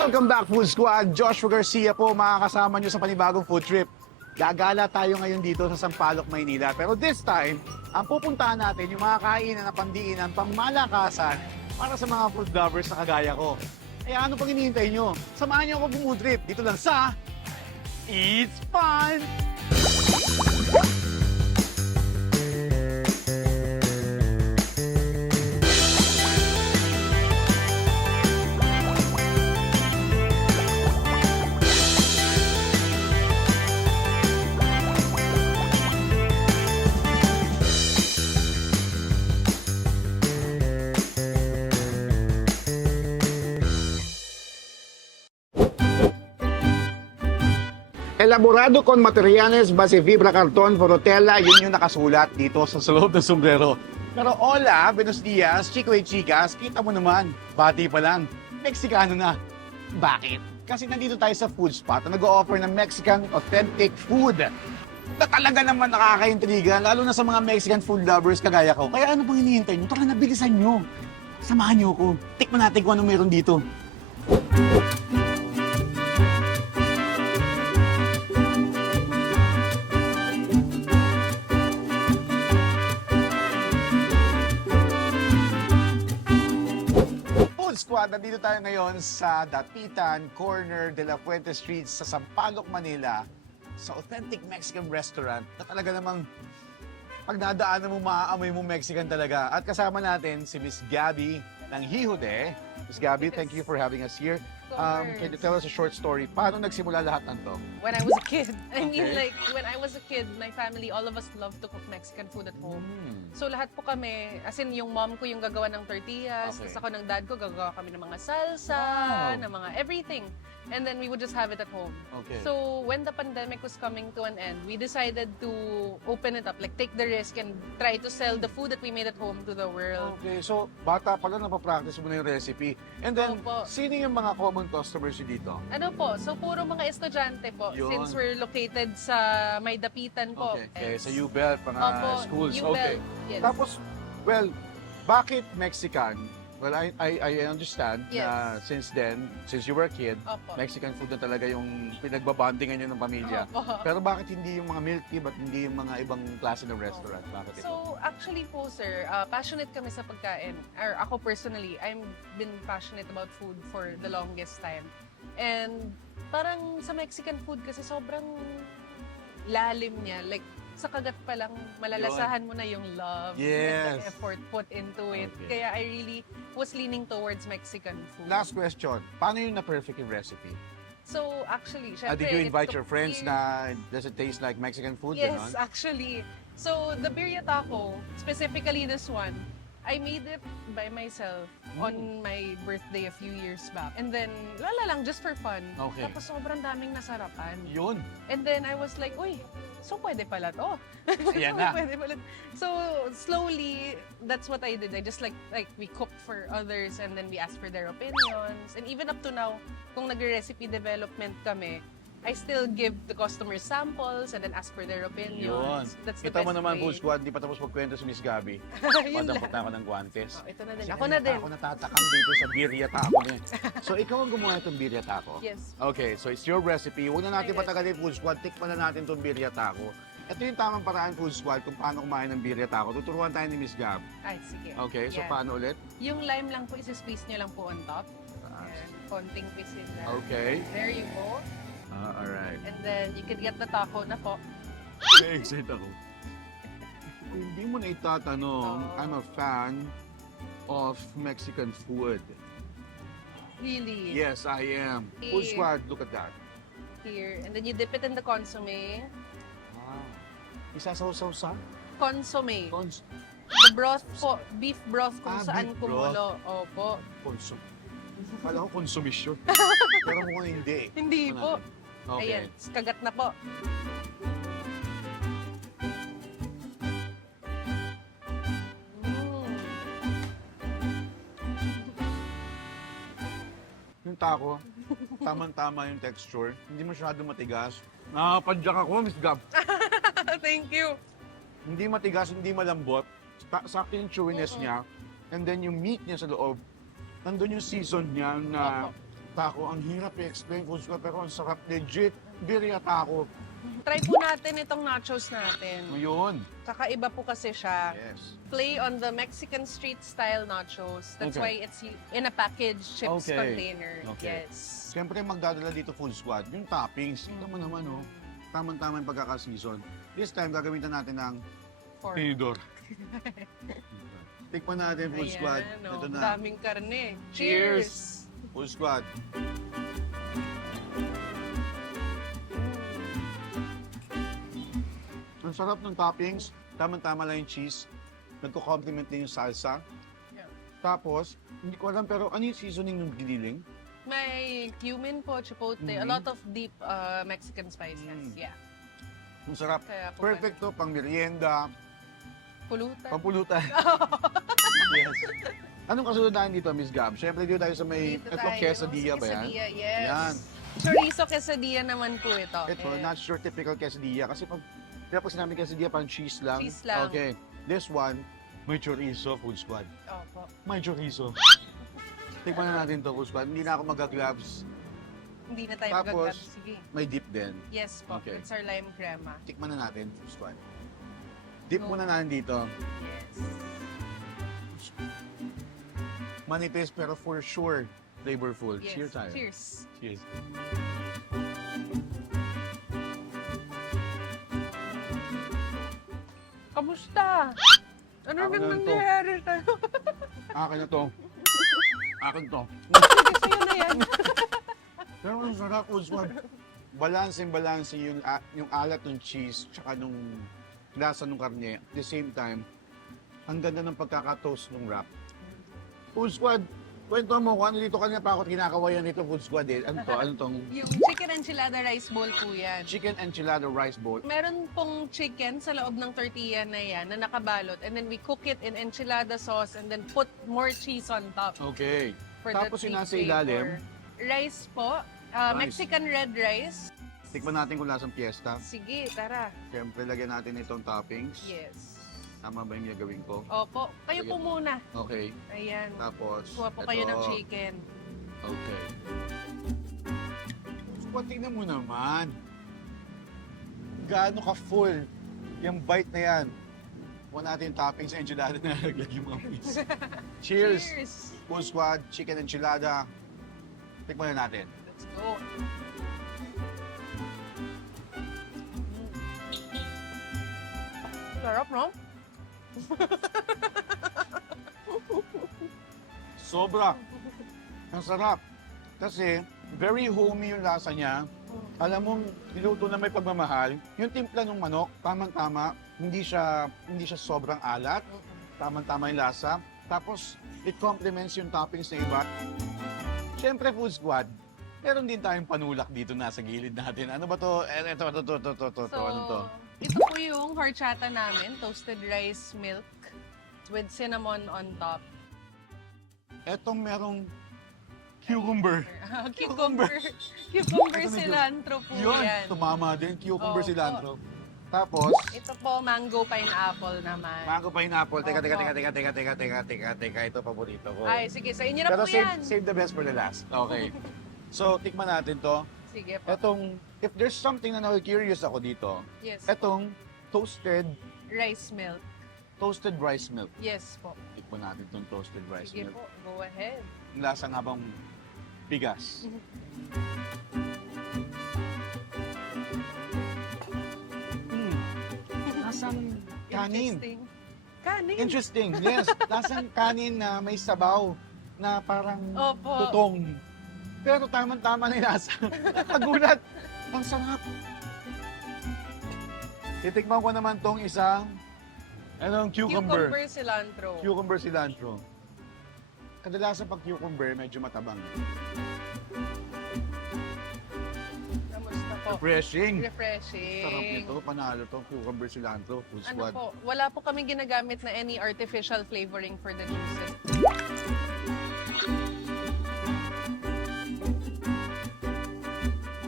Welcome back, Food Squad. Joshua Garcia po, makakasama nyo sa panibagong food trip. Gagala tayo ngayon dito sa Sampaloc, Maynila. Pero this time, ang pupuntahan natin yung mga kainan na pandiinan, pangmalakasan para sa mga food lovers na kagaya ko. Kaya ano pang hinihintay nyo? Samahan nyo ako food trip dito lang sa It's Fun! Elaborado con materiales base fibra carton porotela, yun yung nakasulat dito sa loob ng sombrero. Pero hola, buenos dias, chico y chicas, kita mo naman, bati pa lang, Meksikano na. Bakit? Kasi nandito tayo sa food spot na nag-o-offer ng Mexican authentic food. Na talaga naman nakakaintriga, lalo na sa mga Mexican food lovers kagaya ko. Kaya ano pang hinihintay nyo? Tara na, bilisan nyo. Samahan nyo ako. Tikman natin kung anong meron dito. Squad, nandito tayo ngayon sa Dapitan Corner de la Fuente Street sa Sampaloc, Manila sa authentic Mexican restaurant na talaga namang pag nadaanan mo, maaamoy mo Mexican talaga. At kasama natin si Miss Gabby ng Hijude. Miss Gabby, thank you for having us here. Can you tell us a short story? Paano nagsimula lahat ng to? When I was a kid. I mean, Okay. like, when I was a kid, my family, all of us loved to cook Mexican food at home. So, lahat po kami, as in, yung mom ko yung gagawa ng tortillas, Okay. tapos ako ng dad ko, gagawa kami ng mga salsa, Wow. ng mga everything. And then, we would just have it at home. Okay. So, when the pandemic was coming to an end, we decided to open it up, like, take the risk and try to sell the food that we made at home to the world. Okay, so bata pa lang napapractice mo na yung recipe. And then, Opo. sino yung mga common customers nyo dito? Ano po, so puro mga estudyante po, Yun. since we're located sa may dapitan po. Okay, sa UBEL, mga Opo, schools. UBEL, Okay. yes. Tapos, well, bakit Mexican? Well, I understand Yes. na since then, since you were a kid, Opo. Mexican food na talaga yung pinagbabandingan nyo ng pamilya. Opo. Pero bakit hindi yung mga milk tea, ba't hindi yung mga ibang klase ng restaurant? Bakit ito? So, actually po, sir, passionate kami sa pagkain. Or ako personally, I've been passionate about food for the longest time. And parang sa Mexican food kasi sobrang lalim niya. Like, sa kagat pa lang, malalasahan mo na yung love and Yes. the effort put into it. Okay. Kaya I really was leaning towards Mexican food. Last question, paano yung na-perfect yung recipe? So, actually, syempre, Did you it invite took your friends years. na, does it taste like Mexican food? Yes, Ganon? actually. So, the birria taco, specifically this one, I made it by myself on my birthday a few years back. And then, lala lang, just for fun. Okay. Tapos sobrang daming nasarapan. Yun. And then I was like, uy, so pwede pala to. Ayan So, na. pwede pala. So, slowly, that's what I did. I just like we cooked for others and then we asked for their opinions. And even up to now, kung nag-recipe development kami, I still give the customers samples and then ask for their Yun. opinions. That's the Kita mo best naman, way. Food Squad, di pa tapos magkwento si Miss Gabby. Yun Padampot lang. na ako ng guantes. Oh, ito na din. Kasi Ako na din. Ako natatakam dito sa birria taco niya. So, ikaw ang gumawa itong birria taco? Yes. Okay, so it's your recipe. Huwag na natin My patagalin, Food Squad. Tikman na natin itong birria taco. Ito yung tamang paraan, Food Squad, kung paano kumain ng birria taco. Tuturuan tayo ni Miss Gab. Ay, sige. Okay, so Yan. paano ulit? Yung lime lang po, isi-squeeze nyo lang po on top. Ayan, konting pisin lang. Okay. There you go. Alright. And then, you can get the taco na po. Excited ako. Kung hindi mo na itatanong, Oo. I'm a fan of Mexican food. Really. Yes, I am. Food Eh. Squad, look at that. Here. And then you dip it in the consomme. Wow. Isasaw-saw sa? Consomme. Cons... The broth po, beef broth kung Ah, saan beef kumulo. Opo. Consum. Kala ko konsumisyon. Pero mukhang hindi. Hindi po. Okay. Ayan, kagat na po. Mm. Yung taco, tamang-tama yung texture. Hindi masyado matigas. Nakapadyak ako, Miss Gab. Thank you. Hindi matigas, hindi malambot. Sakto yung chewiness Mm-mm. niya. And then yung meat niya sa loob, nandun yung season niya na Opo. Taco, ang hirap i-explain Food Squad, pero ang sarap legit. Birria taco. Try po natin itong nachos natin. Ngayon. Kakaiba po kasi siya. Yes. Play on the Mexican street style nachos. That's Okay. why it's in a packaged chips Okay. container. Okay. Yes. Siyempre magdadala dito Food Squad, yung toppings. Tingnan mo naman, oh. Tamang-tama yung pagkakaseason. This time, gagamitan natin ng Pork. tinidor. Tikman natin Food Squad. Ayan, oh, Ito na. daming karne. Cheers! Food Squad. Ang sarap ng toppings. Tamang-tama lang yung cheese. Nagko-compliment din yung salsa. Yeah. Tapos, hindi ko alam pero ano yung seasoning ng giniling? May cumin po, chipotle, a Mhm. lot of deep Mexican spices. Mm. Yeah. Ang sarap. Kaya po Perfect to pang merienda, pulutan. pampulutan. Yes. Anong kasunod dito, Miss Gab? Siyempre dito tayo sa may, Dito ito, tayo, quesadilla sa ba yan? quesadilla, yes. Yan. Chorizo quesadilla naman po ito. Ito, Eh, not sure typical quesadilla. Kasi pag sinabi quesadilla, parang cheese lang. Cheese lang. Okay. This one, may chorizo, Food Squad. Opo. May chorizo. Tikman na natin to, Food Squad. Hindi na ako mag-gloves. Hindi na tayo Tapos, magagad. Sige. May dip din. Yes po. Okay. It's our lime crema. Tikman na natin, Food Squad. Dip Go. muna natin dito. Yes. Manipis pero for sure flavorful. Yes. Cheers tayo. Cheers. Cheers. Kamusta? Ano Ako nang na to. nangyayari tayo? Akin na to. Akin to. Sige, sa'yo na yan. Pero ang sarap, Food Squad. Balancing yung alat ng cheese tsaka nung lasa ng karne. At the same time, ang ganda ng pagkaka-toast ng wrap. Food Squad, kwento mo kung ano dito kanina pa ako kinakawayan dito Food Squad eh. Ano to? Ano tong Yung chicken enchilada rice bowl po yan. chicken enchilada rice bowl? Meron pong chicken sa loob ng tortilla na yan na nakabalot and then we cook it in enchilada sauce and then put more cheese on top Okay. for Tapos the yung nasa cheese ilalim? flavor. Rice po. Rice. Mexican red rice. Tikman natin kung lasang fiesta. Sige, tara. Siyempre, lagyan natin itong toppings. Yes. Tama ba yung gagawin ko? Opo. Kayo po muna. Okay. Ayan. Tapos, Kuha po kayo ng chicken. Okay. So, tingnan mo naman. Gaano ka-full yung bite na yan. Kuha natin yung toppings sa enchilada na naglagay mo. Cheers! Cheers! Food Squad, chicken enchilada. Tikman na natin. Let's go. Sarap, no? Sobra. Ang sarap. Kasi, very homey yung lasa niya. Alam mo, niluto na may pagmamahal. Yung timpla ng manok, tamang-tama. Hindi siya sobrang alat. Tamang-tama yung lasa. Tapos, it complements yung toppings na iba. Siyempre, Food Squad, meron din tayong panulak dito nasa gilid natin. Ano ba to? Ito. Ano to? Ito po yung horchata namin, toasted rice milk with cinnamon on top. Etong merong cucumber. Cucumber Ito medyo- cilantro po Yun, yan. tumama din. Cucumber Opo. cilantro. Tapos, Ito po, mango pineapple naman. mango pineapple. Teka. Opo. Ito paborito ko. Ay, sige, sa inyo na Pero po yan. save the best for the last. Okay. So, tikman natin to. Sige po. Etong, if there's something na curious ako dito, Yes. etong toasted Rice milk. rice milk. Yes po. Tikman natin itong toasted rice Sige milk. po, go ahead. Ang lasa nga bang bigas. Lasang kanin. Interesting. Kanin? Interesting, yes. Lasang kanin na may sabaw na parang Opo. tutong. Pero tamang-tama na yung lasa. Nakagulat. Ang sarap. Titikman ko naman tong isang cucumber. Cucumber cilantro. Cucumber cilantro. Kadalasan pag cucumber, medyo matabang. Kamusta po? Refreshing. Refreshing. Sarap nito. Panalo to. Cucumber cilantro. Food Ano Squad. po, wala po kaming ginagamit na any artificial flavoring for the juices.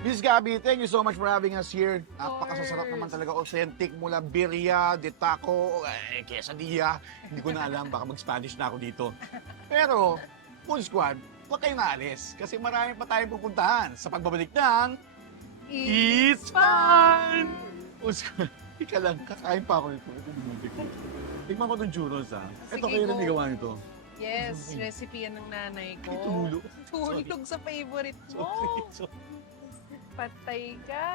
Miss Gabby, thank you so much for having us here. Napakasasarap naman talaga. Authentic mula birria, de taco, quesadilla. Hindi ko na alam, baka mag-Spanish na ako dito. Pero, Food Squad, huwag kayong aalis kasi marami pa tayong pupuntahan sa pagbabalik ng It's Fun! Ika lang, kakain pa ako nito. Ito bumibig ko. Tignan ko itong churros ha. Ito Sige, kayo rin go. gawa nito. Yes, recipe yan ng nanay ko. Ay, tumulog. Tulog sa favorite mo. Sorry. Patay ka.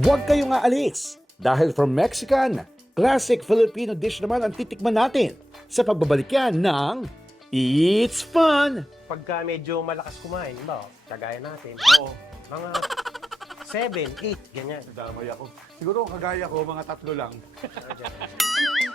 Huwag kayong aalis dahil from Mexican, classic Filipino dish naman ang titikman natin sa pagbabalik yan ng It's Fun! Pagka medyo malakas kumain, ba, kagaya natin, Oo. mga 7, 8, ganyan. Damay ako. Siguro kagaya ko, mga 3 lang. Ganyan.